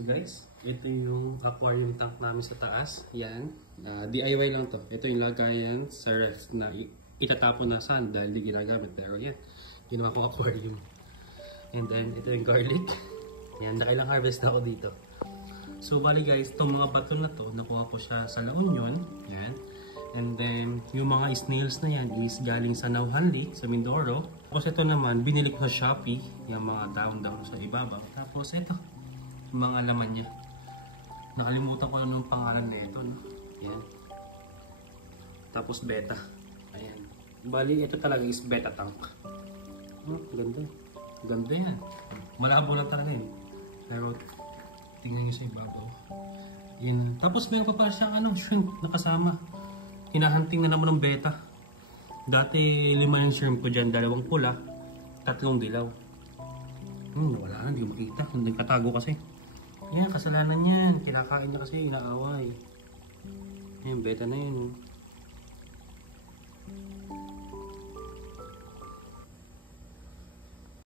So guys, ito yung aquarium tank namin sa taas. Yan. DIY lang to. Ito yung lagayan sa ref na itatapon na sand dahil di ginagamit. Pero yan, ginawa ko aquarium. And then, ito yung garlic. Yan, nakailang harvest na ako dito. So bali guys, itong mga bato na to, nakuha ko siya sa La Union. Yan. And then, yung mga snails na yan is galing sa Nauhanli, sa Mindoro. Tapos ito naman, binili ko sa Shopee. Yung mga down sa ibabaw. Tapos ito, mga laman niya. Nakalimutan ko na nung pangalan na ito, no? Yan. Tapos beta. Ayan. Bali, ito talaga is beta tank. Oh, ganda. Ganda yan. Malabo lang talaga yun. Pero, tingnan nyo sa ibabaw. Yan. Tapos meron pa pala siyang shrimp nakasama. Hinahunting na naman ng beta. Dati 5 yung shrimp ko dyan. 2 pula, 3 dilaw. Wala na, hindi ko makita. Hindi katago kasi. Yan, kasalanan yan. Kinakain niya kasi, inaaway. Yan, beta na yun.